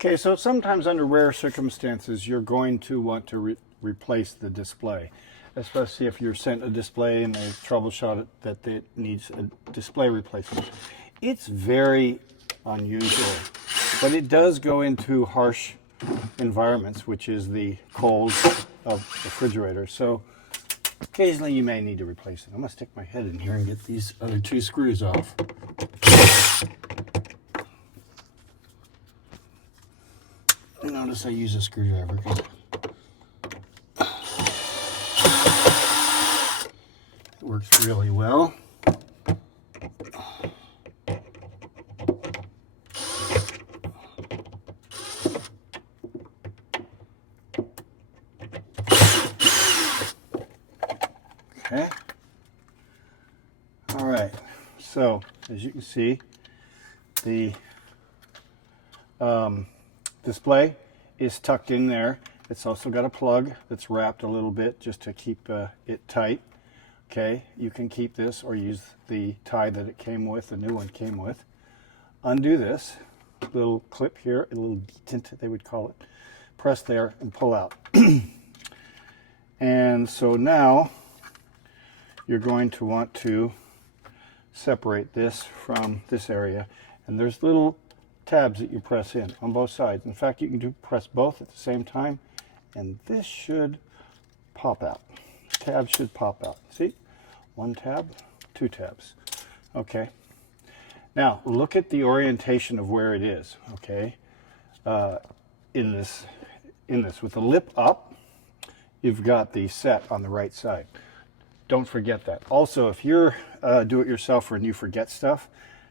Okay, so sometimes under rare circumstances, you're going to want to replace the display, especially if you're sent a display and they troubleshot it that it needs a display replacement. It's very unusual, but it does go into harsh environments, which is the cold of the refrigerator. So occasionally you may need to replace it. I'm going to stick my head in here and get these other two screws off. Notice I use a screwdriver because it works really well. Okay. All right. So as you can see, the display is tucked in there. It's also got a plug that's wrapped a little bit just to keep it tight. Okay, you can keep this or use the tie that it came with, the new one came with. Undo this little clip here, a little detent they would call it. Press there and pull out. And so now you're going to want to separate this from this area. And there's little tabs that you press in on both sides. In fact, you can press both at the same time, and this should pop out. Tab should pop out. See? One tab, two tabs. Okay. Now, look at the orientation of where it is, okay? In this, with the lip up, you've got the set on the right side. Don't forget that. Also, if you're do-it-yourselfer and you forget stuff,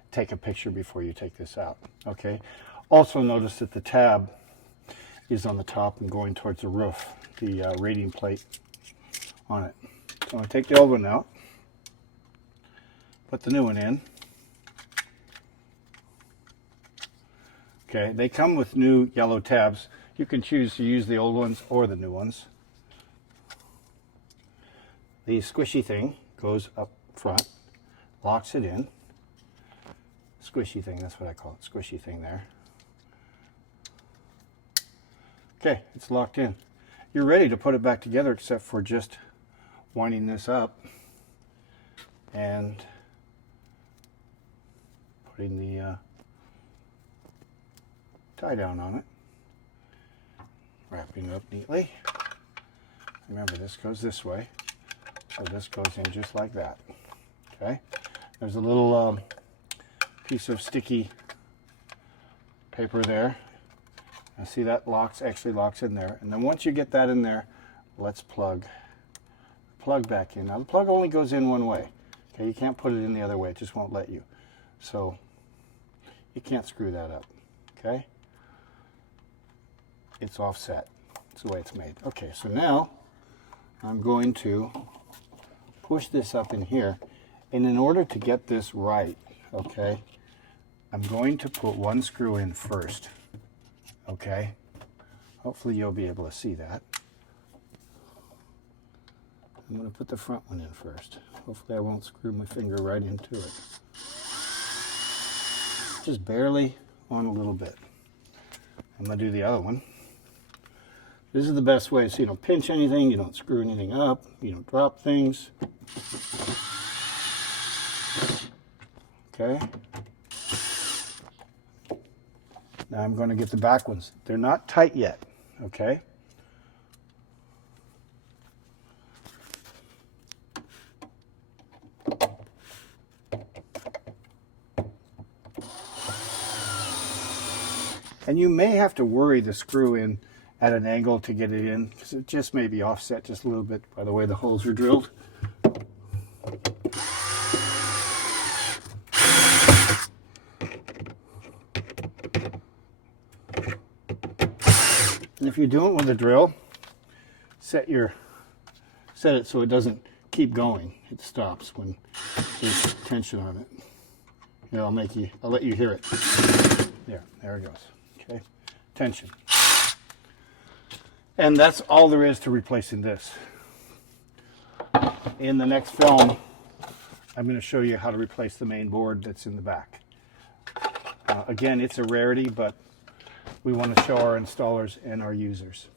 take a picture before you take this out, okay? Also notice that the tab is on the top and going towards the roof, the rating plate on it. So I'm gonna take the old one out, put the new one in. Okay, they come with new yellow tabs. You can choose to use the old ones or the new ones. The squishy thing goes up front, locks it in. Squishy thing, that's what I call it, squishy thing there. Okay, it's locked in. You're ready to put it back together except for just winding this up and putting the tie down on it. Wrapping it up neatly. Remember, this goes this way, so this goes in just like that. Okay, there's a little piece of sticky paper there. Now see, that actually locks in there. And then once you get that in there, let's plug back in. Now the plug only goes in one way. Okay, you can't put it in the other way. It just won't let you. So you can't screw that up. Okay, it's offset. That's the way it's made. Okay, so now I'm going to push this up in here. And in order to get this right, okay, I'm going to put one screw in first, okay? Hopefully you'll be able to see that. I'm going to put the front one in first. Hopefully I won't screw my finger right into it. Just barely on a little bit. I'm going to do the other one. This is the best way, so you don't pinch anything, you don't screw anything up, you don't drop things. Okay. Now I'm going to get the back ones. They're not tight yet, okay? And you may have to worry the screw in at an angle to get it in, because it just may be offset just a little bit by the way the holes are drilled. And if you do it with a drill, set it so it doesn't keep going. It stops when there's tension on it. Here, I'll let you hear it. There it goes. Okay, tension. And that's all there is to replacing this. In the next film, I'm going to show you how to replace the main board that's in the back. Again, it's a rarity, but we want to show our installers and our users.